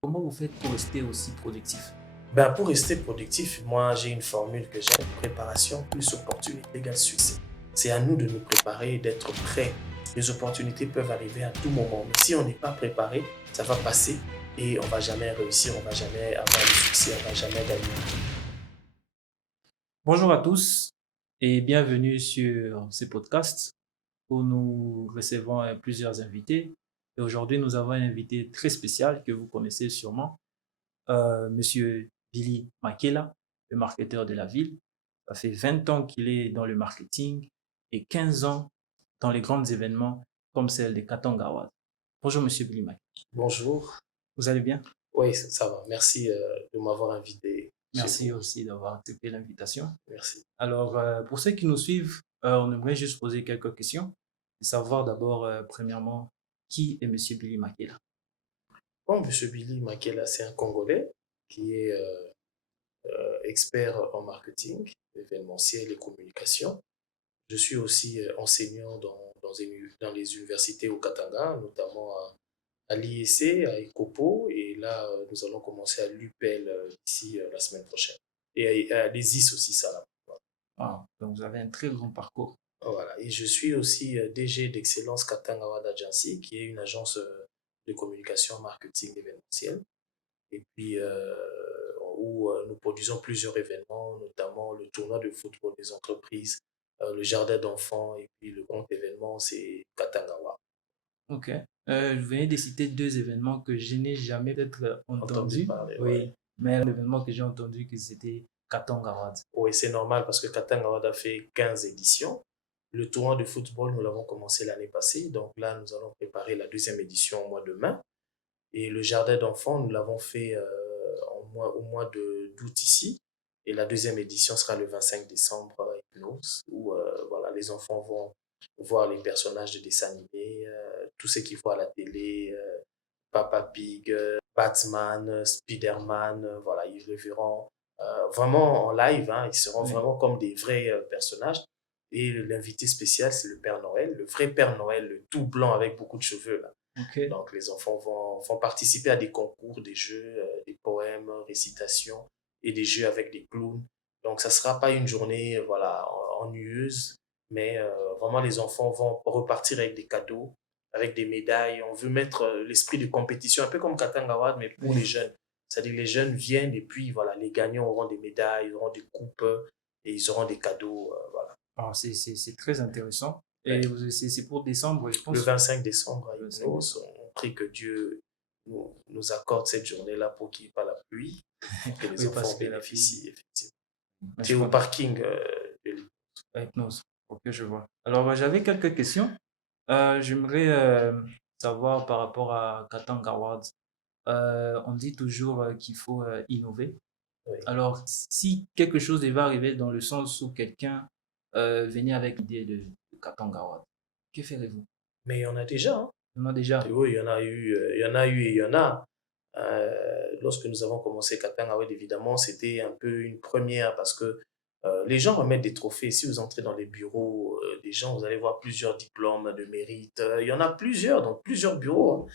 Comment vous faites pour rester aussi productif? Ben, pour rester productif, moi, j'ai une formule que j'aime, préparation plus opportunité égale succès. C'est à nous de nous préparer et d'être prêts. Les opportunités peuvent arriver à tout moment, mais si on n'est pas préparé, ça va passer et on va jamais réussir, on va jamais avoir le succès, on va jamais gagner. Bonjour à tous et bienvenue sur ce podcast où nous recevons plusieurs invités. Et aujourd'hui, nous avons un invité très spécial que vous connaissez sûrement, Monsieur Billy Makela, le marketeur de la ville. Ça fait 20 ans qu'il est dans le marketing et 15 ans dans les grands événements comme celle de Katanga Awards. Bonjour Monsieur Billy Makela. Bonjour. Vous allez bien? Oui, ça va. Merci de m'avoir invité chez Merci vous. aussi d'avoir accepté l'invitation. Merci. Alors, pour ceux qui nous suivent, on aimerait juste poser quelques questions et savoir d'abord, premièrement, qui est Monsieur Billy Makela? Bon, Monsieur Billy Makela, c'est un Congolais qui est expert en marketing, événementiel et communication. Je suis aussi enseignant dans les universités au Katanga, notamment à l'IEC, à ECOPO, et là, nous allons commencer à l'UPEL d'ici la semaine prochaine. Et à l'ESIS aussi, ça là. Ah, donc vous avez un très grand parcours. Voilà. Et je suis aussi DG d'Excellence Katanga Award Agency, qui est une agence de communication, marketing événementiel, et puis où nous produisons plusieurs événements, notamment le tournoi de football des entreprises, le jardin d'enfants, et puis le grand événement, c'est Katangawa. Ok. Vous venez de citer deux événements que je n'ai jamais peut-être Entendu entendu. parler, ouais. Oui, mais l'événement que j'ai entendu, que c'était Katanga Awards. Oui, c'est normal parce que Katangawa a fait 15 éditions. Le tournoi de football, nous l'avons commencé l'année passée, donc là, nous allons préparer la deuxième édition au mois de mai. Et le jardin d'enfants, nous l'avons fait au mois d'août ici. Et la deuxième édition sera le 25 décembre à Hypnose, où voilà, les enfants vont voir les personnages de dessins animés, tout ce qu'ils voient à la télé, Papa Pig, Batman, Spider-Man, voilà, ils le verront vraiment en live, hein, ils seront Oui, vraiment comme des vrais personnages. Et l'invité spécial, c'est le Père Noël, le vrai Père Noël, le tout blanc avec beaucoup de cheveux, là. ok. Donc, les enfants vont participer à des concours, des jeux, des poèmes, récitations et des jeux avec des clowns. Donc, ça ne sera pas une journée voilà, ennuyeuse, mais vraiment, les enfants vont repartir avec des cadeaux, avec des médailles. On veut mettre l'esprit de compétition, un peu comme Katangawad, mais pour les Oui. jeunes. C'est-à-dire que les jeunes viennent et puis, voilà, les gagnants auront des médailles, ils auront des coupes et ils auront des cadeaux. Voilà. Ah, c'est très intéressant. Ouais. Et c'est pour décembre, je Le pense. 25 décembre à Le 5 Hypnose, décembre. on prie que Dieu nous accorde cette journée-là pour qu'il n'y ait pas la pluie, pour que les Oui, parce enfants que la fille. bénéficient, effectivement. Mais Tu es je au crois que parking de l'île. hypnose. Ok, je vois. Alors, j'avais quelques questions. J'aimerais savoir par rapport à Katanga Awards. On dit toujours qu'il faut innover. Oui. Alors, si quelque chose devait arriver dans le sens où quelqu'un venait avec l'idée de Katanga Awards, que ferez-vous? Mais il y en a déjà, hein. On a déjà. Oui, il y en a eu, il y en a eu et il y en a. Lorsque nous avons commencé Katanga, ouais, évidemment, c'était un peu une première parce que les gens remettent des trophées. Si vous entrez dans les bureaux des gens, vous allez voir plusieurs diplômes de mérite. Il y en a plusieurs, dans plusieurs bureaux, hein.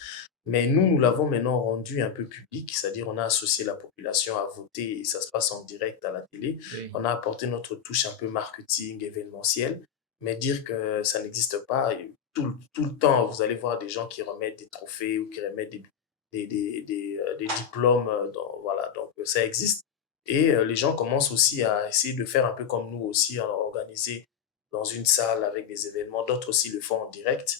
Mais nous l'avons maintenant rendu un peu public, c'est-à-dire on a associé la population à voter et ça se passe en direct à la télé. Oui. On a apporté notre touche un peu marketing, événementiel, mais dire que ça n'existe pas, tout le temps, vous allez voir des gens qui remettent des trophées ou qui remettent des diplômes, voilà, donc ça existe. Et les gens commencent aussi à essayer de faire un peu comme nous aussi, on a organisé dans une salle avec des événements, d'autres aussi le font en direct,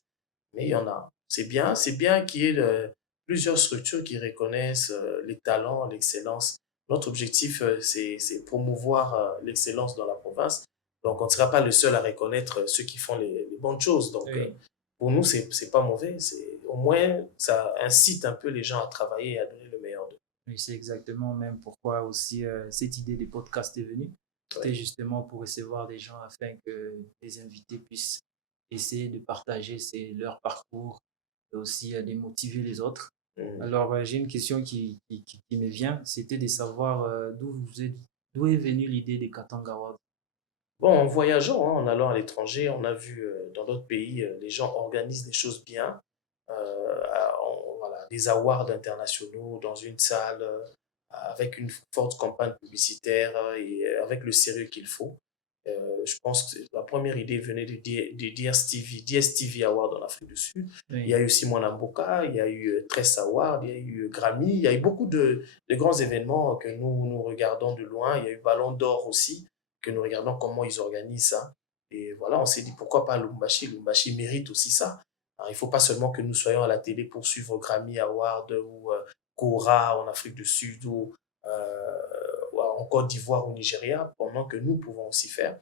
mais il y en a. C'est bien qu'il y ait plusieurs structures qui reconnaissent les talents, l'excellence. Notre objectif, c'est promouvoir l'excellence dans la province. Donc, on ne sera pas le seul à reconnaître ceux qui font les bonnes choses. Donc, Oui. pour nous, c'est pas mauvais. Au moins, ça incite un peu les gens à travailler et à donner le meilleur d'eux. Oui, c'est exactement même pourquoi aussi cette idée des podcasts est venue. C'était Ouais. justement pour recevoir des gens afin que les invités puissent essayer de partager leur parcours et aussi de motiver les autres. Mm. Alors, j'ai une question qui me vient, c'était de savoir d'où est venue l'idée des Katanga Awards. Bon, en voyageant, hein, en allant à l'étranger, on a vu dans d'autres pays, les gens organisent les choses bien. Voilà, des awards internationaux dans une salle avec une forte campagne publicitaire et avec le sérieux qu'il faut. Je pense que la première idée venait de DSTV Award en Afrique du Sud. Il y Oui, a eu Simon Mboka, il y a eu Tress Award, il y a eu Grammy, il y a eu beaucoup de grands événements que nous regardons de loin. Il y a eu Ballon d'Or aussi, que nous regardons comment ils organisent ça. Et voilà, on s'est dit pourquoi pas Lubumbashi. Lubumbashi mérite aussi ça. Alors, il ne faut pas seulement que nous soyons à la télé pour suivre Grammy Award ou Kora en Afrique du Sud ou en Côte d'Ivoire ou Nigeria, pendant que nous pouvons aussi faire.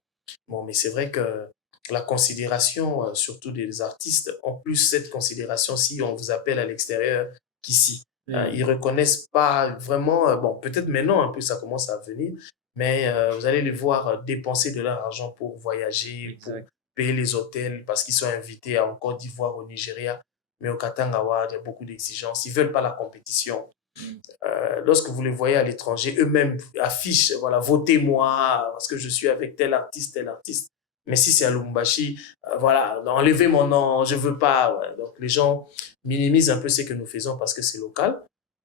Bon, mais c'est vrai que la considération, surtout des artistes, en plus cette considération, si on vous appelle à l'extérieur qu'ici, oui, ils reconnaissent pas vraiment, bon, peut-être maintenant un peu ça commence à venir, mais vous allez les voir dépenser de leur argent pour voyager, pour exact. payer les hôtels, parce qu'ils sont invités en Côte d'Ivoire, au Nigeria, mais au Katanga, il y a beaucoup d'exigences. Ils veulent pas la compétition. Mm. Lorsque vous les voyez à l'étranger, eux-mêmes affichent, voilà, votez-moi parce que je suis avec tel artiste, tel artiste. Mais si c'est à Lubumbashi, voilà, enlevez mon nom, je veux pas. Ouais. Donc les gens minimisent un peu ce que nous faisons parce que c'est local.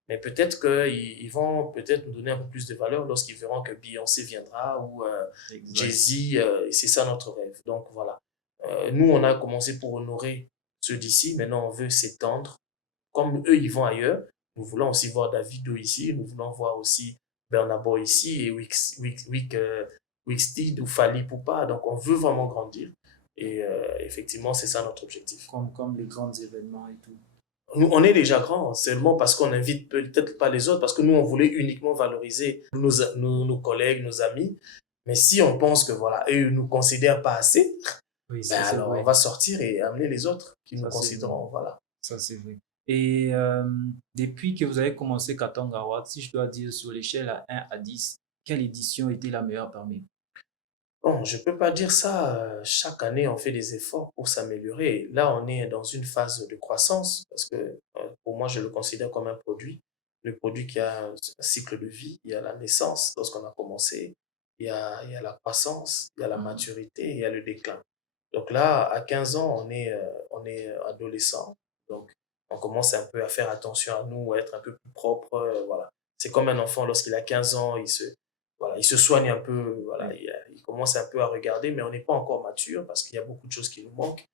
Mais peut-être qu'ils vont peut-être nous donner un peu plus de valeur lorsqu'ils verront que Beyoncé viendra ou Exact. Jay-Z, et c'est ça notre rêve. Donc voilà. Nous, on a commencé pour honorer ceux d'ici. Maintenant, on veut s'étendre comme eux, ils vont ailleurs, nous voulons aussi voir Davido ici, nous voulons voir aussi Burna Boy ici et Wixted ou Fally Poupa. Donc, on veut vraiment grandir. Et effectivement, c'est ça notre objectif. Comme les grands événements et tout. Nous, on est déjà grands, seulement parce qu'on n'invite peut-être pas les autres, parce que nous, on voulait uniquement valoriser nos collègues, nos amis. Mais si on pense que, voilà, eux ne nous considèrent pas assez, Oui, ben ça c'est alors on vrai. va sortir et amener les autres qui nous Ça c'est vrai. considéreront, voilà. Ça c'est vrai. Et depuis que vous avez commencé Katanga Award, si je dois dire sur l'échelle à 1 à 10, quelle édition était la meilleure parmi vous? Bon, je peux pas dire ça. Chaque année, on fait des efforts pour s'améliorer. Là, on est dans une phase de croissance parce que pour moi, je le considère comme un produit. Le produit qui a un cycle de vie. Il y a la naissance lorsqu'on a commencé. Il y a la croissance, il y a la Mhm. maturité, il y a le déclin. Donc là, à 15 ans, on est adolescent. Donc, on commence un peu à faire attention à nous, à être un peu plus propre. Voilà. C'est comme un enfant lorsqu'il a 15 ans, voilà, il se soigne un peu, voilà, Oui, il commence un peu à regarder, mais on n'est pas encore mature parce qu'il y a beaucoup de choses qui nous manquent.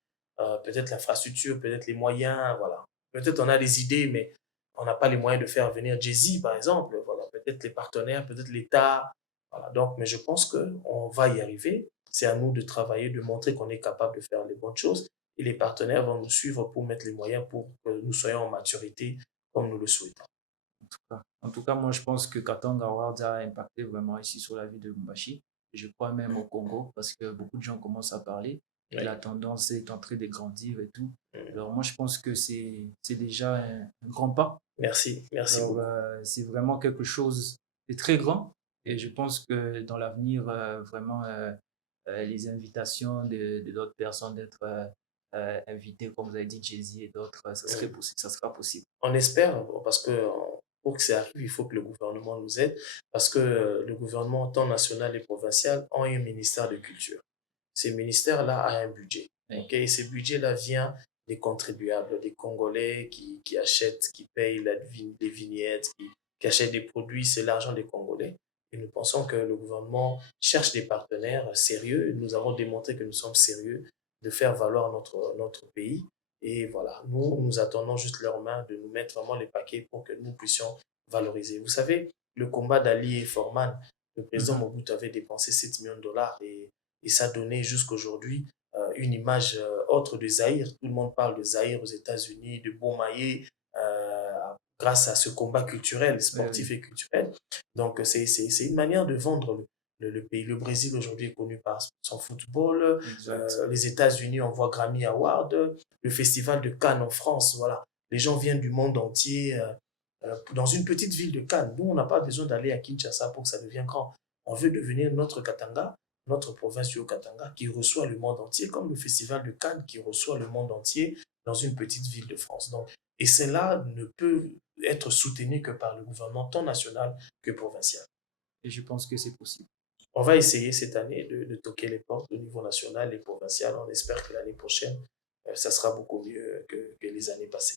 Peut-être l'infrastructure, peut-être les moyens, voilà. Peut-être on a des idées, mais on n'a pas les moyens de faire venir Jay-Z, par exemple. Voilà, peut-être les partenaires, peut-être l'État. Voilà, donc, mais je pense qu'on va y arriver. C'est à nous de travailler, de montrer qu'on est capable de faire les bonnes choses. Et les partenaires vont nous suivre pour mettre les moyens pour que nous soyons en maturité comme nous le souhaitons. en tout cas, moi je pense que Katanga Award a impacté vraiment ici sur la vie de Lumbashi. Je crois même au Congo parce que beaucoup de gens commencent à parler et la Oui. tendance est en train de grandir et tout. Alors moi je pense que c'est déjà un grand pas. Merci, merci Alors, beaucoup. c'est vraiment quelque chose de très grand et je pense que dans l'avenir, vraiment, les invitations de d'autres personnes d'être invitées, comme vous avez dit, Jay-Z et d'autres, ça serait Mm. possible, ça sera possible. On espère, parce que pour que ça arrive, il faut que le gouvernement nous aide, parce que le gouvernement, tant national et provincial, ont un ministère de culture. Ces ministères-là a un budget. Oui. Ok, et ce budget-là vient des contribuables, des Congolais qui achètent, qui payent les vignettes, qui achètent des produits, c'est l'argent des Congolais. Et nous pensons que le gouvernement cherche des partenaires sérieux. Nous avons démontré que nous sommes sérieux de faire valoir notre pays. Et voilà, nous attendons juste leurs mains de nous mettre vraiment les paquets pour que nous puissions valoriser. Vous savez, le combat d'Ali et Forman, le président Mhm. Mobutu avait dépensé 7 millions de dollars et ça donnait jusqu'aujourd'hui une image autre de Zaïre. Tout le monde parle de Zaïre aux États-Unis, de Bomaye, grâce à ce combat culturel, Oui, sportif oui, et culturel. Donc, c'est une manière de vendre le pays. Le Brésil aujourd'hui est connu par son football. exact. Les États-Unis, on voit Grammy Award. Le festival de Cannes en France, voilà. Les gens viennent du monde entier dans une petite ville de Cannes. Nous, on n'a pas besoin d'aller à Kinshasa pour que ça devienne grand. On veut devenir notre Katanga, notre province du Haut-Katanga, qui reçoit le monde entier, comme le festival de Cannes qui reçoit le monde entier dans une petite ville de France. Donc, et cela ne peut être soutenu que par le gouvernement tant national que provincial. Et je pense que c'est possible. On va essayer cette année de toquer les portes au niveau national et provincial. On espère que l'année prochaine, ça sera beaucoup mieux que les années passées.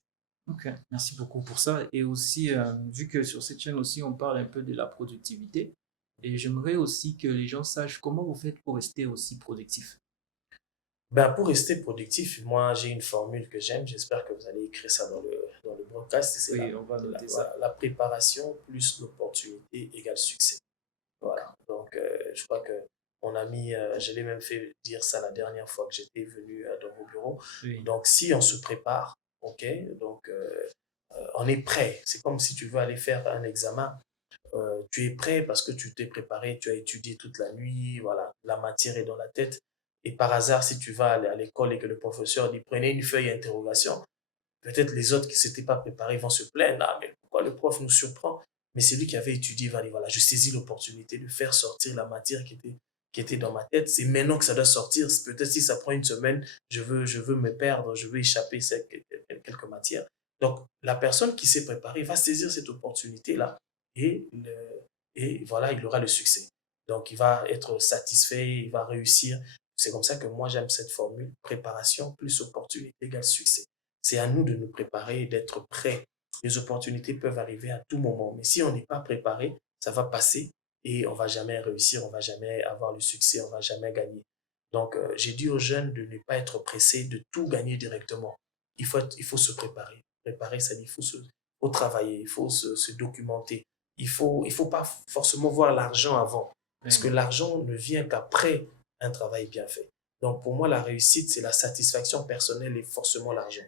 Ok, merci beaucoup pour ça. Et aussi, vu que sur cette chaîne aussi, on parle un peu de la productivité, et j'aimerais aussi que les gens sachent comment vous faites pour rester aussi productif. Ben, pour rester productif, moi, j'ai une formule que j'aime. J'espère que vous allez écrire ça dans le broadcast. C'est Oui, on va noter ça. voilà, la préparation plus l'opportunité égale succès. Voilà. Donc, je crois que mon ami, je l'ai même fait dire ça la dernière fois que j'étais venu dans vos bureaux. Oui, Donc, si on se prépare, OK, donc on est prêt. C'est comme si tu veux aller faire un examen. Tu es prêt parce que tu t'es préparé, tu as étudié toute la nuit, voilà, la matière est dans la tête. Et par hasard, si tu vas aller à l'école et que le professeur dit prenez une feuille d'interrogation, peut-être les autres qui ne s'étaient pas préparés vont se plaindre. Ah, mais pourquoi le prof nous surprend? Mais c'est lui qui avait étudié, va dire voilà, je saisis l'opportunité de faire sortir la matière qui était dans ma tête. C'est maintenant que ça doit sortir. Peut-être si ça prend une semaine, je veux me perdre, je veux échapper à quelques matières. Donc, la personne qui s'est préparée va saisir cette opportunité-là et, et voilà, il aura le succès. Donc, il va être satisfait, il va réussir. C'est comme ça que moi, j'aime cette formule. Préparation plus opportunité égale succès. C'est à nous de nous préparer et d'être prêts. Les opportunités peuvent arriver à tout moment. Mais si on n'est pas préparé, ça va passer et on ne va jamais réussir, on ne va jamais avoir le succès, on ne va jamais gagner. Donc, j'ai dit aux jeunes de ne pas être pressés, de tout gagner directement. Il faut se préparer. Préparer, ça dit faut travailler, il faut se documenter. Il faut pas forcément voir l'argent avant, parce que oui, l'argent ne vient qu'après un travail bien fait. Donc, pour moi, la réussite, c'est la satisfaction personnelle et forcément l'argent.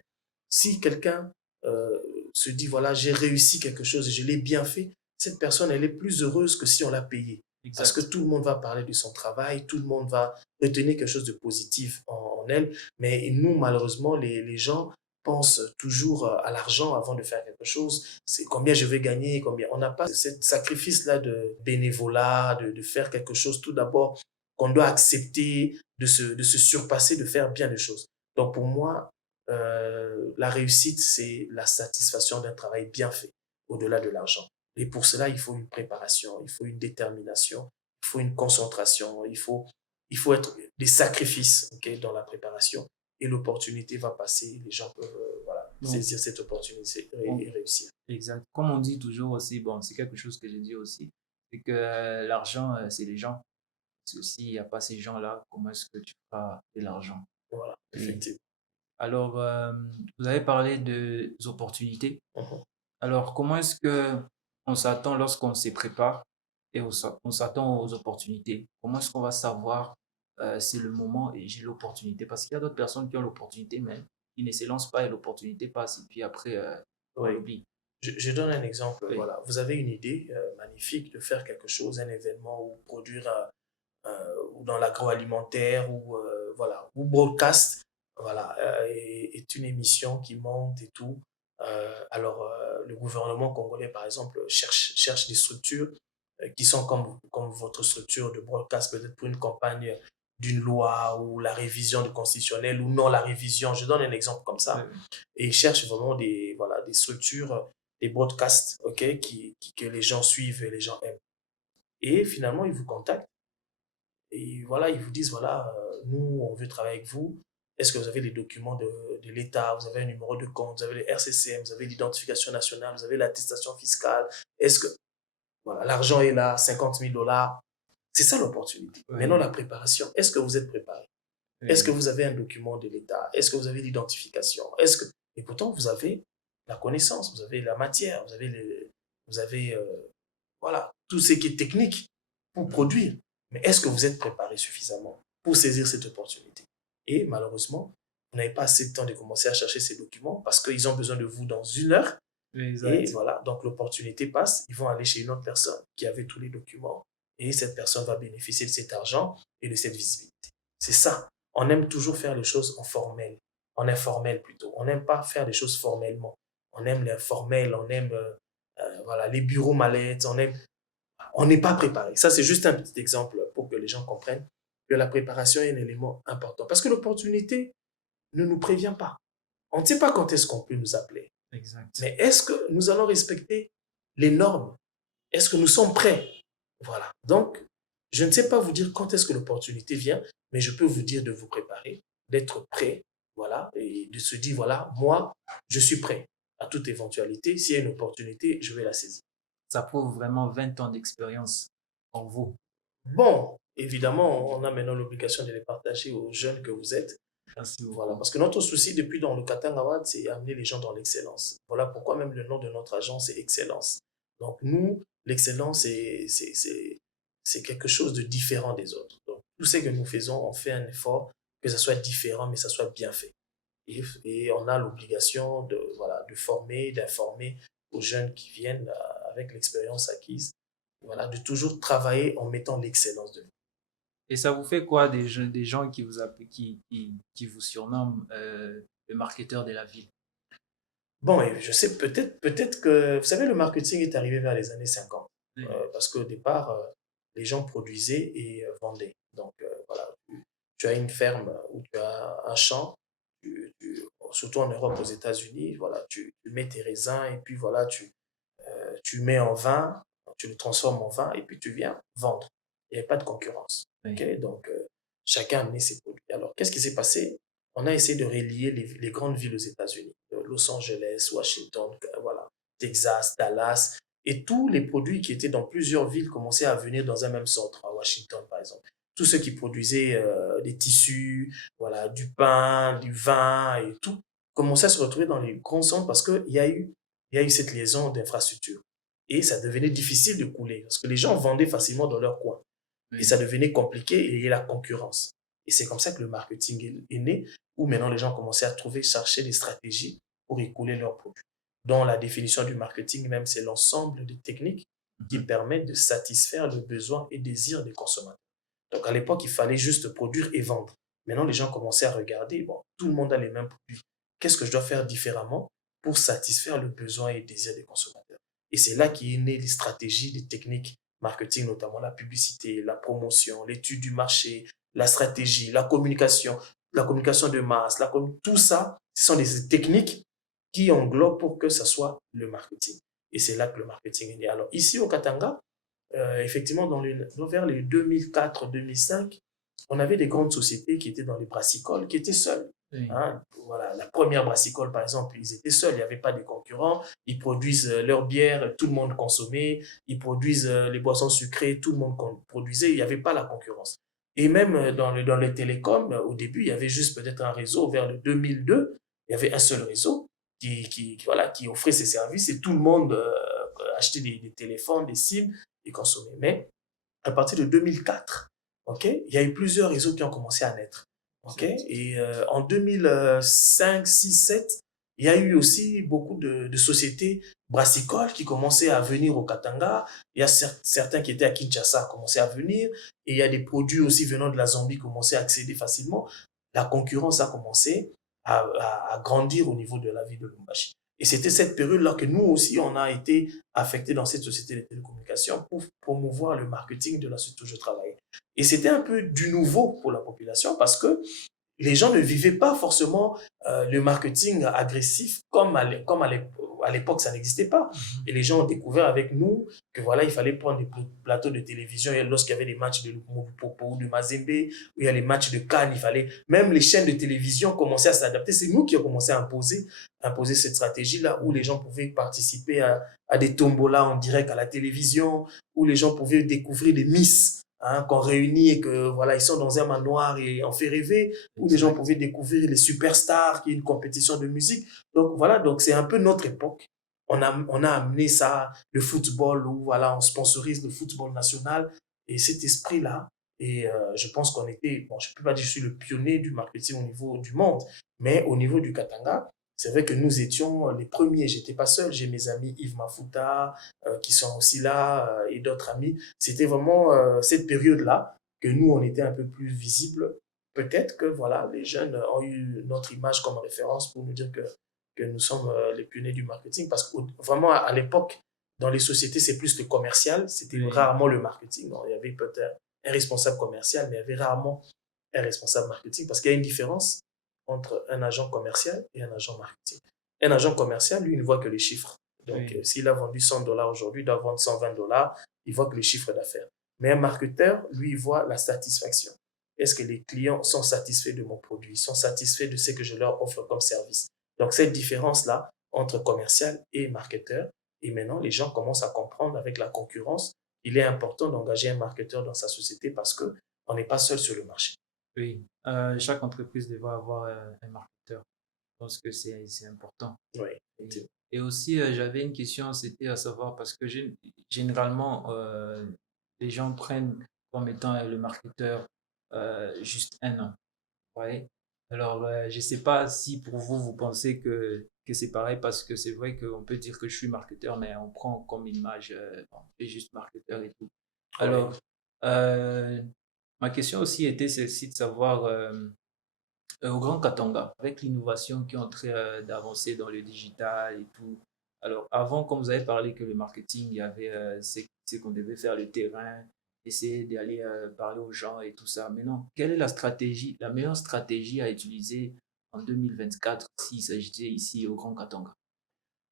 Si quelqu'un euh, se dit, voilà, j'ai réussi quelque chose et je l'ai bien fait, cette personne, elle est plus heureuse que si on l'a payée. Parce que exact. tout le monde va parler de son travail, tout le monde va retenir quelque chose de positif en elle. Mais nous, malheureusement, les gens pensent toujours à l'argent avant de faire quelque chose. C'est combien je vais gagner, combien. On n'a pas ce sacrifice-là de bénévolat, de faire quelque chose tout d'abord qu'on doit accepter, de se surpasser, de faire bien les choses. Donc pour moi, la réussite, c'est la satisfaction d'un travail bien fait, au-delà de l'argent. Et pour cela, il faut une préparation, il faut une détermination, il faut une concentration, il faut être des sacrifices okay, dans la préparation. Et l'opportunité va passer, les gens peuvent voilà, Donc, saisir cette opportunité on- et réussir. exact. Comme on dit toujours aussi, bon, c'est quelque chose que j'ai dit aussi, c'est que l'argent, c'est les gens. Parce que s'il n'y a pas ces gens-là, comment est-ce que tu feras de l'argent? Voilà, Oui. effectivement. Alors, vous avez parlé des opportunités. Mhm. Alors, comment est-ce que on s'attend lorsqu'on se prépare et on s'attend aux opportunités? Comment est-ce qu'on va savoir c'est le moment et j'ai l'opportunité? Parce qu'il y a d'autres personnes qui ont l'opportunité, mais ils ne se lancent pas et l'opportunité passe et puis après, on Oui. l'oublie. Je donne un exemple. Oui, Voilà. Vous avez une idée magnifique de faire quelque chose, un événement ou produire ou dans l'agroalimentaire ou voilà ou broadcast voilà est une émission qui monte et tout alors le gouvernement congolais par exemple cherche des structures qui sont comme votre structure de broadcast peut-être pour une campagne d'une loi ou la révision du constitutionnel ou non la révision je donne un exemple comme oui, ça oui. et ils cherchent vraiment des voilà des structures des broadcasts ok que les gens suivent et les gens aiment et finalement ils vous contactent et voilà, ils vous disent, voilà, nous, on veut travailler avec vous. Est-ce que vous avez les documents de l'État? Vous avez un numéro de compte? Vous avez le RCCM? Vous avez l'identification nationale? Vous avez l'attestation fiscale? Est-ce que, voilà, l'argent est là, 50 000 $. C'est ça l'opportunité. Maintenant, Oui, la préparation. Est-ce que vous êtes préparé? Est-ce que oui, vous avez un document de l'État? Est-ce que vous avez l'identification? Est-ce que... Et pourtant, vous avez la connaissance, vous avez la matière, vous avez voilà, tout ce qui est technique pour oui, produire. Mais est-ce que vous êtes préparé suffisamment pour saisir cette opportunité? Et malheureusement, vous n'avez pas assez de temps de commencer à chercher ces documents parce qu'ils ont besoin de vous dans 1 heure. oui, Et exact. voilà, donc l'opportunité passe. Ils vont aller chez une autre personne qui avait tous les documents. Et cette personne va bénéficier de cet argent et de cette visibilité. C'est ça. On aime toujours faire les choses en formel, en informel plutôt. On n'aime pas faire les choses formellement. On aime l'informel, on aime voilà, les bureaux mallettes, on n'est pas préparé. Ça, c'est juste un petit exemple pour que les gens comprennent que la préparation est un élément important. Parce que l'opportunité ne nous prévient pas. On ne sait pas quand est-ce qu'on peut nous appeler. Exact. Mais est-ce que nous allons respecter les normes? Est-ce que nous sommes prêts? Voilà. Donc, je ne sais pas vous dire quand est-ce que l'opportunité vient, mais je peux vous dire de vous préparer, d'être prêt, voilà, et de se dire, voilà, moi, je suis prêt. à toute éventualité, s'il y a une opportunité, je vais la saisir. Ça prouve vraiment 20 ans d'expérience en vous. Bon, évidemment, on a maintenant l'obligation de les partager aux jeunes que vous êtes. Merci Voilà, beaucoup. parce que notre souci depuis dans le Katanga Award, c'est amener les gens dans l'excellence. Voilà pourquoi même le nom de notre agence est Excellence. Donc nous, l'excellence, c'est quelque chose de différent des autres. Donc tout ce que nous faisons, on fait un effort que ça soit différent, mais ça soit bien fait. Et on a l'obligation de, voilà, de former, d'informer aux jeunes qui viennent avec l'expérience acquise, voilà, de toujours travailler en mettant l'excellence de nous. Et ça vous fait quoi des gens qui vous, qui vous surnomment le marketeur de la ville? Bon, et je sais peut-être que, vous savez, le marketing est arrivé vers les années 50. Oui, Parce qu'au départ, les gens produisaient et vendaient. Donc, voilà, tu as une ferme ou tu as un champ, surtout en Europe, aux États-Unis, voilà, tu mets tes raisins et puis voilà, tu mets en vin, tu le transformes en vin et puis tu viens vendre. Il n'y avait pas de concurrence. oui. Ok. Donc, chacun amenait ses produits. Alors, qu'est-ce qui s'est passé? On a essayé de relier les grandes villes aux États-Unis, Los Angeles, Washington, voilà, Texas, Dallas, et tous les produits qui étaient dans plusieurs villes commençaient à venir dans un même centre, à Washington par exemple. Tous ceux qui produisaient des tissus, voilà, du pain, du vin et tout, commençaient à se retrouver dans les grands centres parce qu'il y a eu cette liaison d'infrastructures. Et ça devenait difficile de couler parce que les gens vendaient facilement dans leur coin. Et Oui. ça devenait compliqué et il y a la concurrence. Et c'est comme ça que le marketing est né, où maintenant les gens commençaient à chercher des stratégies pour écouler leurs produits. Dans la définition du marketing, même, c'est l'ensemble des techniques qui Mhm. permettent de satisfaire le besoin et désir des consommateurs. Donc à l'époque, il fallait juste produire et vendre. Maintenant, les gens commençaient à regarder, bon, tout le monde a les mêmes produits. Qu'est-ce que je dois faire différemment pour satisfaire le besoin et le désir des consommateurs? Et c'est là qu'est née les stratégies, les techniques marketing, notamment la publicité, la promotion, l'étude du marché, la stratégie, la communication de masse, tout ça, ce sont des techniques qui englobent pour que ça soit le marketing. Et c'est là que le marketing est né. Alors ici au Katanga, effectivement, vers les 2004-2005, on avait des grandes sociétés qui étaient dans les brassicoles, qui étaient seules. Oui. Hein. Voilà, la première brassicole, par exemple, ils étaient seuls, il n'y avait pas de concurrents. Ils produisent leur bière, tout le monde consommait. Ils produisent les boissons sucrées, tout le monde produisait. Il n'y avait pas la concurrence. Et même dans les télécoms, au début, il y avait juste peut-être un réseau vers le 2002. Il y avait un seul réseau voilà, qui offrait ses services et tout le monde achetait des téléphones, des SIM et consommait. Mais à partir de 2004, ok, il y a eu plusieurs réseaux qui ont commencé à naître. Ok, et en 2005, 6, 7, il y a eu aussi beaucoup de sociétés brassicoles qui commençaient à venir au Katanga. Il y a certains qui étaient à Kinshasa qui commençaient à venir. Et il y a des produits aussi venant de la Zambie qui commençaient à accéder facilement. La concurrence a commencé à grandir au niveau de la ville de Lubumbashi. Et c'était cette période-là que nous aussi, on a été affectés dans cette société de télécommunications pour promouvoir le marketing de la société où je travaillais. Et c'était un peu du nouveau pour la population parce que les gens ne vivaient pas forcément le marketing agressif comme à l'époque, ça n'existait pas. Et les gens ont découvert avec nous que voilà, il fallait prendre des plateaux de télévision. Et lorsqu'il y avait des matchs de Popo ou de Mazembe, où il y a les matchs de Cannes, il fallait, même les chaînes de télévision commençaient à s'adapter. C'est nous qui avons commencé à imposer cette stratégie-là où les gens pouvaient participer à des tombolas en direct à la télévision, où les gens pouvaient découvrir des Miss. Hein, qu'on réunit et que voilà, ils sont dans un manoir et on fait rêver, où les gens Exact. pouvaient découvrir les superstars, qui est une compétition de musique. Donc voilà, donc c'est un peu notre époque. On a amené ça, le football, où voilà, on sponsorise le football national et cet esprit-là. Et je pense qu'on était, bon, je ne peux pas dire que je suis le pionnier du marketing au niveau du monde, mais au niveau du Katanga, c'est vrai que nous étions les premiers. J'étais pas seul, j'ai mes amis Yves Mafuta qui sont aussi là et d'autres amis. C'était vraiment cette période-là que nous, on était un peu plus visibles. Peut-être que voilà, les jeunes ont eu notre image comme référence pour nous dire que nous sommes les pionniers du marketing. Parce que vraiment, à l'époque, dans les sociétés, c'est plus le commercial. C'était Oui. rarement le marketing. Non, il y avait peut-être un responsable commercial, mais il y avait rarement un responsable marketing. Parce qu'il y a une différence entre un agent commercial et un agent marketing. Un agent commercial, lui, il ne voit que les chiffres. Donc, Oui. s'il a vendu $100 aujourd'hui, il doit vendre $120, il voit que les chiffres d'affaires. Mais un marketeur, lui, il voit la satisfaction. Est-ce que les clients sont satisfaits de mon produit, sont satisfaits de ce que je leur offre comme service? Donc, cette différence-là entre commercial et marketeur. Et maintenant, les gens commencent à comprendre avec la concurrence, il est important d'engager un marketeur dans sa société parce qu'on n'est pas seul sur le marché. Oui, chaque entreprise devrait avoir un marketeur. Je pense que c'est important. Oui, Et, et aussi, j'avais une question, c'était à savoir, parce que généralement, les gens prennent comme étant le marketeur juste un an. Ouais. Alors, je ne sais pas si pour vous, vous pensez que c'est pareil, parce que c'est vrai qu'on peut dire que je suis marketeur, mais on prend comme image, on fait juste marketeur et tout. oui. Alors, euh, ma question aussi était celle-ci de savoir, au Grand Katanga, avec l'innovation qui est en train d'avancer dans le digital et tout. Alors, avant, comme vous avez parlé que le marketing, il y avait c'est qu'on devait faire le terrain, essayer d'aller parler aux gens et tout ça. Maintenant, quelle est la stratégie, la meilleure stratégie à utiliser en 2024 s'il s'agissait ici au Grand Katanga?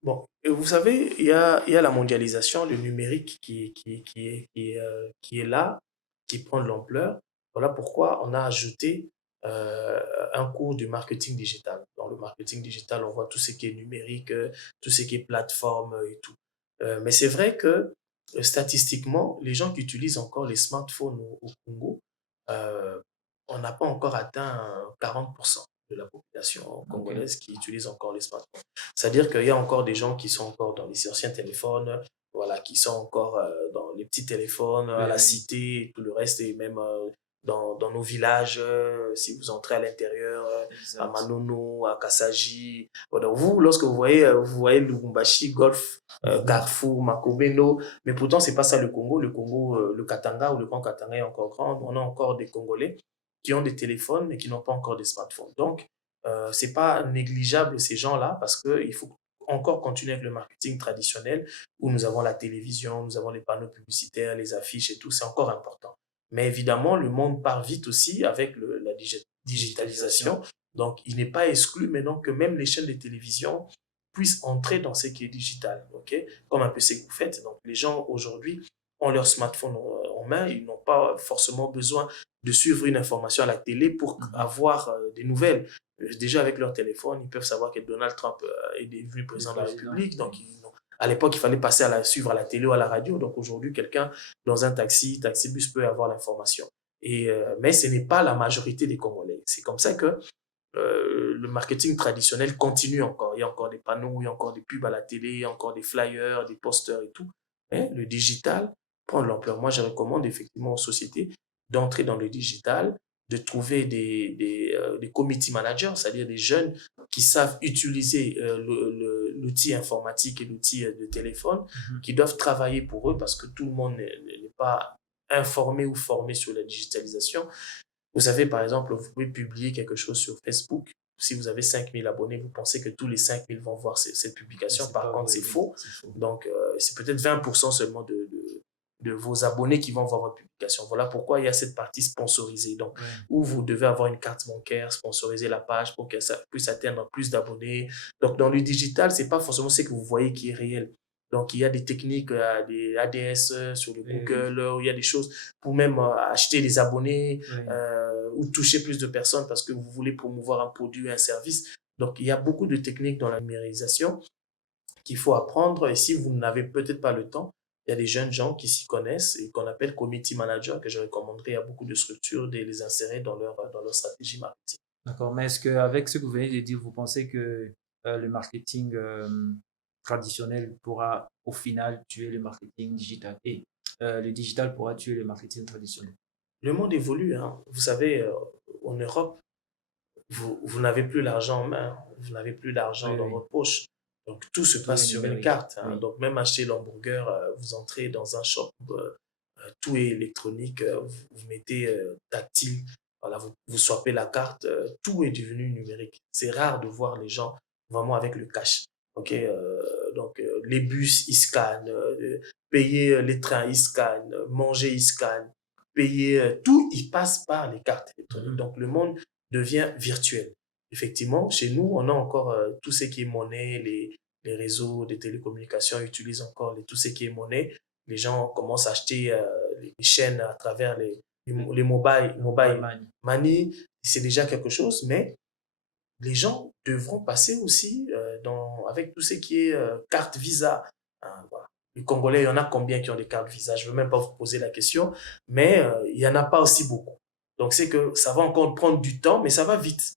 Bon, et vous savez, il y a la mondialisation, le numérique qui est là, qui prend de l'ampleur. Voilà pourquoi on a ajouté euh, un cours du marketing digital. Dans le marketing digital, on voit tout ce qui est numérique, tout ce qui est plateforme et tout. Mais c'est vrai que statistiquement, les gens qui utilisent encore les smartphones au Congo, euh, on n'a pas encore atteint 40% de la population Ok, congolaise qui utilise encore les smartphones. C'est-à-dire qu'il y a encore des gens qui sont encore dans les anciens téléphones, voilà, qui sont encore dans les petits téléphones, à oui, la oui, cité, et tout le reste, et même dans nos villages, si vous entrez à l'intérieur, à exact. Manono, à Kassaji. Voilà, vous, lorsque vous voyez Lubumbashi, Golf, Mhm. Carrefour, Makobeno, mais pourtant, c'est pas ça le Congo. Le Congo, le Katanga ou le Grand Katanga est encore grand. On a encore des Congolais qui ont des téléphones, mais qui n'ont pas encore des smartphones. Donc, c'est pas négligeable ces gens-là parce qu'il faut encore continuer avec le marketing traditionnel où nous avons la télévision, nous avons les panneaux publicitaires, les affiches et tout, c'est encore important. Mais évidemment, le monde part vite aussi avec la Digitalisation. digitalisation. Donc, il n'est pas exclu maintenant que même les chaînes de télévision puissent entrer dans ce qui est digital, ok? Comme un peu ce que vous faites. Donc, les gens aujourd'hui ont leur smartphone en main, ils n'ont pas forcément besoin de suivre une information à la télé pour Mhm. avoir des nouvelles. Déjà avec leur téléphone, ils peuvent savoir que Donald Trump est devenu Le président de la président. République. Oui. Donc, à l'époque, il fallait passer suivre à la télé ou à la radio. Donc, aujourd'hui, quelqu'un dans un taxi-bus peut avoir l'information. Mais ce n'est pas la majorité des Congolais. C'est comme ça que le marketing traditionnel continue encore. Il y a encore des panneaux, il y a encore des pubs à la télé, il y a encore des flyers, des posters et tout. Mais le digital prend de l'ampleur. Moi, je recommande effectivement aux sociétés d'entrer dans le digital, de trouver des committee managers, c'est-à-dire des jeunes qui savent utiliser l'outil informatique et l'outil de téléphone, Mhm. qui doivent travailler pour eux parce que tout le monde n'est pas informé ou formé sur la digitalisation. Vous savez, par exemple, vous pouvez publier quelque chose sur Facebook. Si vous avez 5000 abonnés, vous pensez que tous les 5000 vont voir cette Mais publication. c'est Par pas contre, vrai, c'est oui, faux. c'est faux. Donc, c'est peut-être 20% seulement de vos abonnés qui vont voir votre publication. Voilà pourquoi il y a cette partie sponsorisée. Donc, Ouais. où vous devez avoir une carte bancaire, sponsoriser la page pour que ça puisse atteindre plus d'abonnés. Donc, dans le digital, c'est pas forcément ce que vous voyez qui est réel. Donc, il y a des techniques, des ADS sur le Oui, oui, Google, où il y a des choses pour même acheter des abonnés, oui. ou toucher plus de personnes parce que vous voulez promouvoir un produit, un service. Donc, il y a beaucoup de techniques dans la numérisation qu'il faut apprendre. Et si vous n'avez peut-être pas le temps, il y a des jeunes gens qui s'y connaissent et qu'on appelle committee manager, que je recommanderais à beaucoup de structures de les insérer dans leur stratégie marketing. D'accord. Mais est-ce qu'avec ce que vous venez de dire, vous pensez que le marketing traditionnel pourra au final tuer le marketing digital et le digital pourra tuer le marketing traditionnel? Le monde évolue, hein. Vous savez, en Europe, vous n'avez plus l'argent en main, vous n'avez plus Oui, d'argent dans oui. votre poche. Donc, tout se Tout est passe sur une numérique. carte, hein. Oui. Donc, même acheter l'hamburger, vous entrez dans un shop, tout est électronique, vous mettez tactile, voilà, vous swappez la carte, tout est devenu numérique. C'est rare de voir les gens vraiment avec le cash. Ok, donc les bus, ils scannent, payer les trains, ils scannent, manger, ils scannent, payer, tout, ils passent par les cartes électroniques. Mhm. Donc le monde devient virtuel. Effectivement, chez nous, on a encore tout ce qui est monnaie, les réseaux de télécommunications utilisent encore tout ce qui est monnaie. Les gens commencent à acheter les chaînes à travers les Le, mobile, le mobile mobile money. money. C'est déjà quelque chose, mais les gens devront passer aussi avec tout ce qui est carte Visa. Hein, voilà. Les Congolais, il y en a combien qui ont des cartes Visa? Je ne veux même pas vous poser la question, mais il n'y en a pas aussi beaucoup. Donc, c'est que ça va encore prendre du temps, mais ça va vite.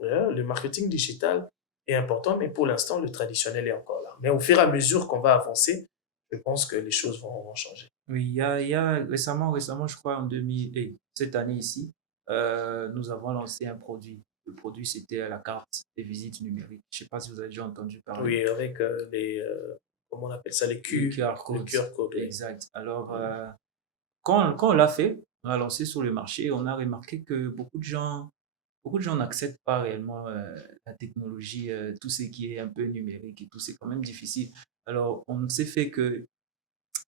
Le marketing digital est important, mais pour l'instant, le traditionnel est encore là. Mais au fur et à mesure qu'on va avancer, je pense que les choses vont changer. Oui, il y a récemment, je crois, en 2000, cette année ici, nous avons lancé un produit. Le produit, c'était la carte des visites numériques. Je ne sais pas si vous avez déjà entendu parler. Oui, avec comment on appelle ça, Les QR le codes. QR code, oui. Exact. Alors, quand on l'a fait, on l'a lancé sur le marché, on a remarqué que beaucoup de gens n'acceptent pas réellement la technologie, tout ce qui est un peu numérique et tout, c'est quand même difficile. Alors, on s'est fait que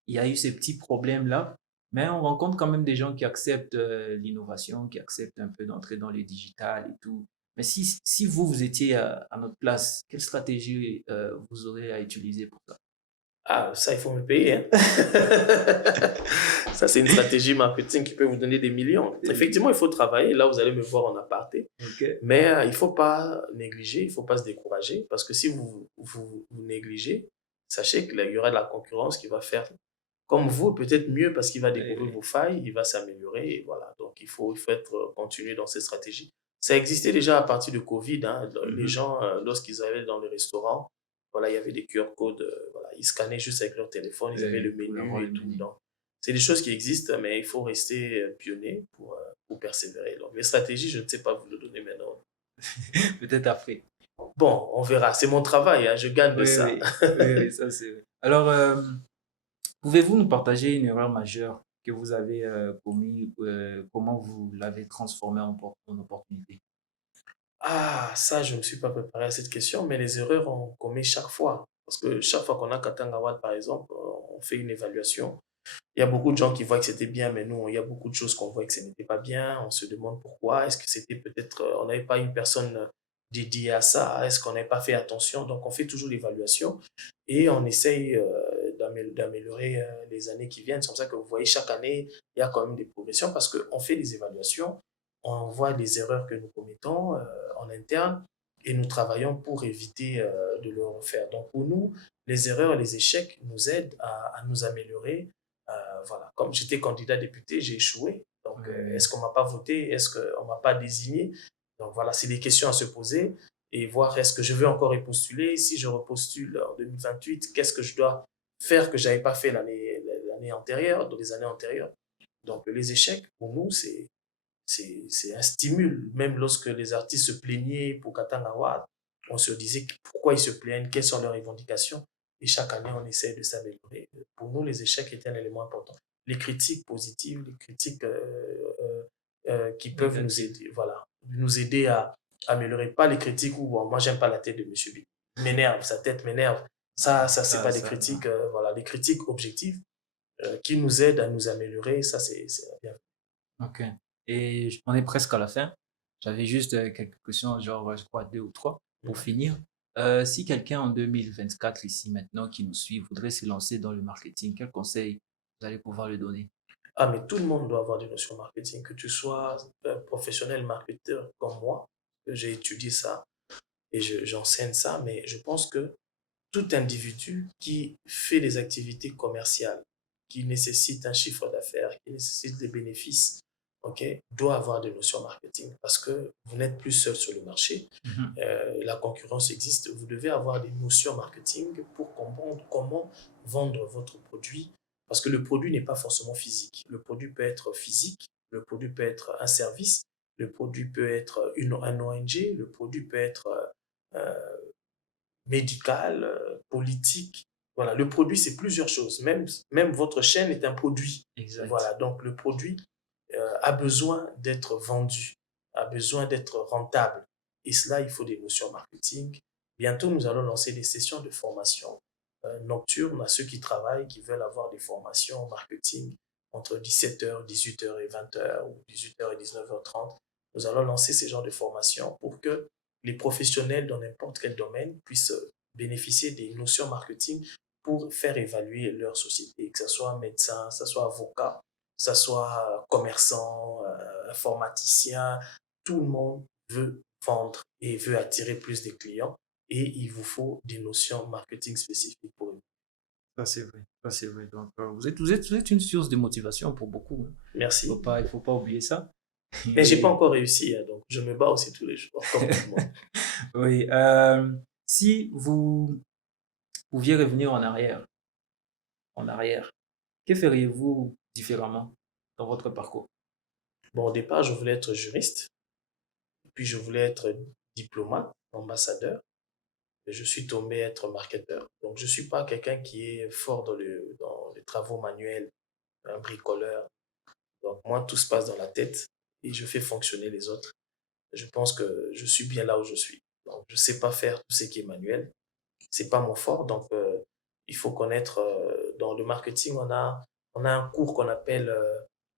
il y a eu ces petits problèmes-là, mais on rencontre quand même des gens qui acceptent l'innovation, qui acceptent un peu d'entrer dans le digital et tout. Mais si vous, vous étiez à notre place, quelle stratégie vous aurez à utiliser pour ça? Ah, ça, il faut me payer, hein. Ça, c'est une stratégie marketing qui peut vous donner des millions. Effectivement, il faut travailler. Là, vous allez me voir en aparté. Ok. Mais il ne faut pas négliger, il ne faut pas se décourager. Parce que si vous négligez, sachez qu'il y aura de la concurrence qui va faire comme vous, peut-être mieux parce qu'il va découvrir Oui, vos failles, il va s'améliorer. Et voilà. Donc, il faut être continuer dans cette stratégie. Ça existait déjà à partir du Covid. Hein. Les oui. gens, lorsqu'ils allaient dans les restaurants, voilà, il y avait des QR codes. Voilà, ils scannaient juste avec leur téléphone, ils avaient le Pour avoir menu le et tout. menu. Donc, c'est des choses qui existent, mais il faut rester pionnier pour persévérer. Donc, les stratégies, je ne sais pas vous le donner maintenant. Peut-être après. Bon, on verra. C'est mon travail, hein, je gagne de Oui, ça. oui, oui, oui, ça c'est vrai. Alors, pouvez-vous nous partager une erreur majeure que vous avez commis, comment vous l'avez transformée en opportunité? Ah, ça, je ne me suis pas préparé à cette question, mais les erreurs, on commet chaque fois. Parce que chaque fois qu'on a Katanga Award, par exemple, on fait une évaluation. Il y a beaucoup de gens qui voient que c'était bien, mais nous, il y a beaucoup de choses qu'on voit que ce n'était pas bien. On se demande pourquoi. Est-ce que c'était peut-être, on n'avait pas une personne dédiée à ça? Est-ce qu'on n'avait pas fait attention? Donc, on fait toujours l'évaluation et on essaye d'améliorer les années qui viennent. C'est comme ça que vous voyez, chaque année, il y a quand même des progressions parce qu'on fait des évaluations, on voit les erreurs que nous commettons en interne et nous travaillons pour éviter de le refaire. Donc, pour nous, les erreurs et les échecs nous aident à nous améliorer. Voilà. Comme j'étais candidat député, j'ai échoué. Donc, est-ce qu'on ne m'a pas voté? Est-ce qu'on ne m'a pas désigné? Donc, voilà, c'est des questions à se poser et voir est-ce que je veux encore y postuler. Si je repostule en 2028, qu'est-ce que je dois faire que je n'avais pas fait l'année antérieure, dans les années antérieures. Donc, les échecs, pour nous, c'est un stimule. Même lorsque les artistes se plaignaient pour Katanga Award, on se disait pourquoi ils se plaignent, quelles sont leurs revendications. Et chaque année, on essaie de s'améliorer. Pour nous, les échecs étaient un élément important. Les critiques positives, les critiques qui peuvent nous Négatif. aider, voilà, nous aider à améliorer. Pas les critiques où bon, moi, j'aime pas la tête de Monsieur B. M'énerve, sa tête m'énerve. Ça c'est Ça, pas des ça, critiques, voilà, les critiques objectives qui nous aident à nous améliorer. Ça, c'est bien. ok. Et on est presque à la fin. J'avais juste quelques questions, genre, je crois, deux ou trois, pour finir. Si quelqu'un en 2024, ici, maintenant, qui nous suit, voudrait se lancer dans le marketing, quel conseil vous allez pouvoir lui donner? Ah, mais tout le monde doit avoir des notions marketing, que tu sois professionnel marketeur comme moi, que j'ai étudié ça et j'enseigne ça, mais je pense que tout individu qui fait des activités commerciales, qui nécessite un chiffre d'affaires, qui nécessite des bénéfices, ok, doit avoir des notions marketing parce que vous n'êtes plus seul sur le marché, Mhm. la concurrence existe, vous devez avoir des notions marketing pour comprendre comment vendre votre produit parce que le produit n'est pas forcément physique. Le produit peut être physique, le produit peut être un service, le produit peut être un ONG, le produit peut être euh, médical, politique. Voilà, le produit, c'est plusieurs choses. Même votre chaîne est un produit. Exact. Voilà, donc le produit a besoin d'être vendu, a besoin d'être rentable. Et cela, il faut des notions marketing. Bientôt, nous allons lancer des sessions de formation nocturnes à ceux qui travaillent, qui veulent avoir des formations en marketing entre 17h, 18h et 20h ou 18h et 19h30. Nous allons lancer ces genres de formations pour que les professionnels dans n'importe quel domaine puissent bénéficier des notions marketing pour faire évaluer leur société, que ce soit médecin, que ce soit avocat, que ce soit commerçant, informaticien, tout le monde veut vendre et veut attirer plus de clients. Et il vous faut des notions marketing spécifiques pour eux. Ça, c'est vrai. Ça, c'est vrai. Donc, vous êtes une source de motivation pour beaucoup, hein. Merci. Il faut pas oublier ça. Mais j'ai pas Et, encore réussi, hein, donc je me bats aussi tous les jours, comme tout le monde. oui, si vous pouviez revenir en arrière, que feriez-vous différemment dans votre parcours? Bon, au départ, je voulais être juriste, puis je voulais être diplomate, ambassadeur, et je suis tombé être marketeur. Donc, je suis pas quelqu'un qui est fort dans les travaux manuels, un bricoleur. Donc, moi, tout se passe dans la tête et je fais fonctionner les autres. Je pense que je suis bien là où je suis. Donc, je sais pas faire tout ce qui est manuel. C'est pas mon fort. Donc, il faut connaître, dans le marketing, on a un cours qu'on appelle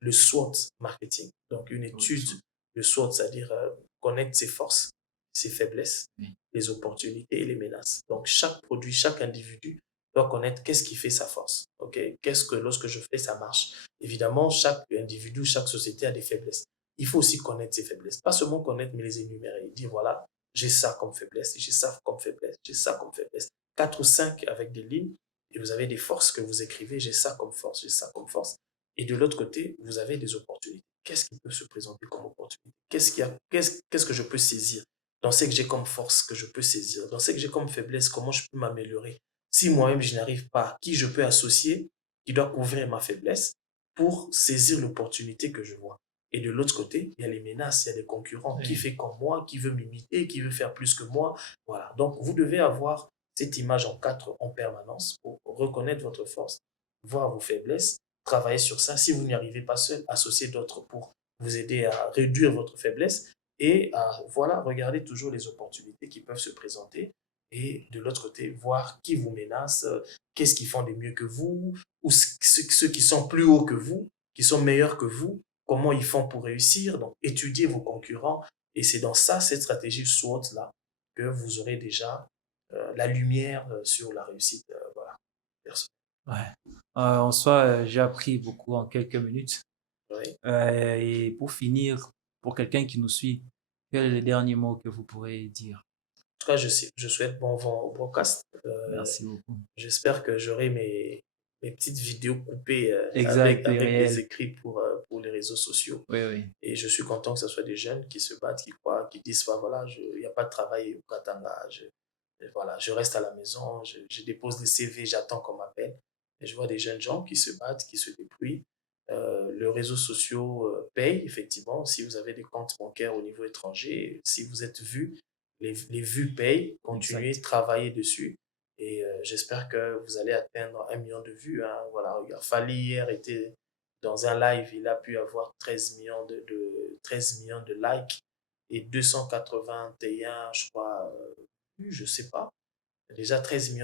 le SWOT marketing. Donc, une Oui, étude de SWOT, c'est-à-dire connaître ses forces, ses faiblesses, oui, les opportunités et les menaces. Donc, chaque produit, chaque individu doit connaître qu'est-ce qui fait sa force. OK? Qu'est-ce que lorsque je fais, ça marche. Évidemment, chaque individu, chaque société a des faiblesses. Il faut aussi connaître ses faiblesses. Pas seulement connaître, mais les énumérer. Dire, voilà, j'ai ça comme faiblesse, j'ai ça comme faiblesse, j'ai ça comme faiblesse. 4 ou 5 avec des lignes, et vous avez des forces que vous écrivez, j'ai ça comme force, j'ai ça comme force. Et de l'autre côté, vous avez des opportunités. Qu'est-ce qui peut se présenter comme opportunité? Qu'est-ce que je peux saisir dans ce que j'ai comme force que je peux saisir, dans ce que j'ai comme faiblesse, comment je peux m'améliorer? Si moi-même je n'arrive pas, qui je peux associer, qui doit couvrir ma faiblesse pour saisir l'opportunité que je vois? Et de l'autre côté, il y a les menaces, il y a des concurrents. Qui oui, fait comme moi, qui veut m'imiter, qui veut faire plus que moi. Voilà. Donc, vous devez avoir cette image en quatre en permanence pour reconnaître votre force, voir vos faiblesses, travailler sur ça. Si vous n'y arrivez pas seul, associer d'autres pour vous aider à réduire votre faiblesse et à, voilà, regarder toujours les opportunités qui peuvent se présenter. Et de l'autre côté, voir qui vous menace, qu'est-ce qu'ils font de mieux que vous, ou ceux qui sont plus hauts que vous, qui sont meilleurs que vous, comment ils font pour réussir. Donc, étudier vos concurrents. Et c'est dans ça, cette stratégie SWOT-là, que vous aurez déjà la lumière sur la réussite voilà, personnelle. ouais. En soi, j'ai appris beaucoup en quelques minutes. Oui. Et pour finir, pour quelqu'un qui nous suit, quel est le dernier mot que vous pourrez dire? En tout cas, je souhaite bon vent au podcast. Merci beaucoup. J'espère que j'aurai mes petites vidéos coupées Exact et avec des réel. écrits pour les réseaux sociaux. Oui, oui. Et je suis content que ce soit des jeunes qui se battent, qui croient, qui disent, bah, voilà, il n'y a pas de travail au Katanga. Voilà, je reste à la maison, je dépose des CV, j'attends qu'on m'appelle. Et je vois des jeunes gens qui se battent, qui se dépouillent. Les réseaux sociaux payent, effectivement. Si vous avez des comptes bancaires au niveau étranger, si vous êtes vu, les vues payent. Continuez, Exact. travaillez dessus. Et j'espère que vous allez atteindre 1 million de vues, hein. Voilà, regarde, Fally hier était dans un live, il a pu avoir 13 millions 13 millions de likes et 281, je crois, je sais pas. Déjà C'est 13 beaucoup.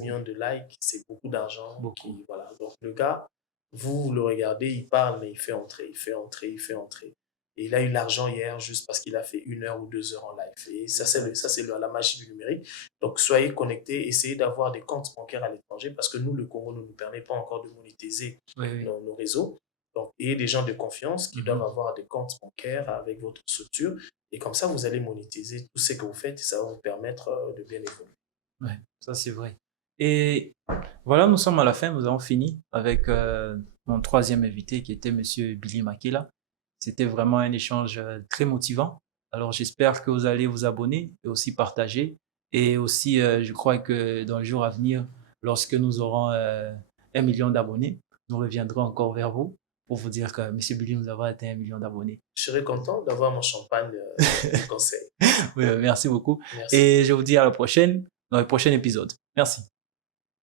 millions de likes, c'est beaucoup d'argent Beaucoup. qui, voilà. Donc le gars, vous le regardez, il parle, mais il fait entrer, il fait entrer, il fait entrer. Et il a eu l'argent hier juste parce qu'il a fait 1 heure ou 2 heures en live. Et ça, Exact. c'est la magie du numérique. Donc, soyez connectés, essayez d'avoir des comptes bancaires à l'étranger parce que nous, le Congo ne nous permet pas encore de monétiser Oui, oui. nos réseaux. Donc, ayez des gens de confiance qui doivent Mhm. avoir des comptes bancaires avec votre structure. Et comme ça, vous allez monétiser tout ce que vous faites et ça va vous permettre de bien évoluer. Ouais, ça c'est vrai. Et voilà, nous sommes à la fin, nous avons fini avec mon troisième invité qui était Monsieur Billy Makila. C'était vraiment un échange très motivant. Alors j'espère que vous allez vous abonner et aussi partager. Et aussi, je crois que dans les jours à venir, lorsque nous aurons 1 million d'abonnés, nous reviendrons encore vers vous pour vous dire que Monsieur Billy, nous avons atteint 1 million d'abonnés. Je serais content d'avoir mon champagne du conseil. Oui, merci beaucoup. Merci. Et je vous dis à la prochaine, dans le prochain épisode. Merci.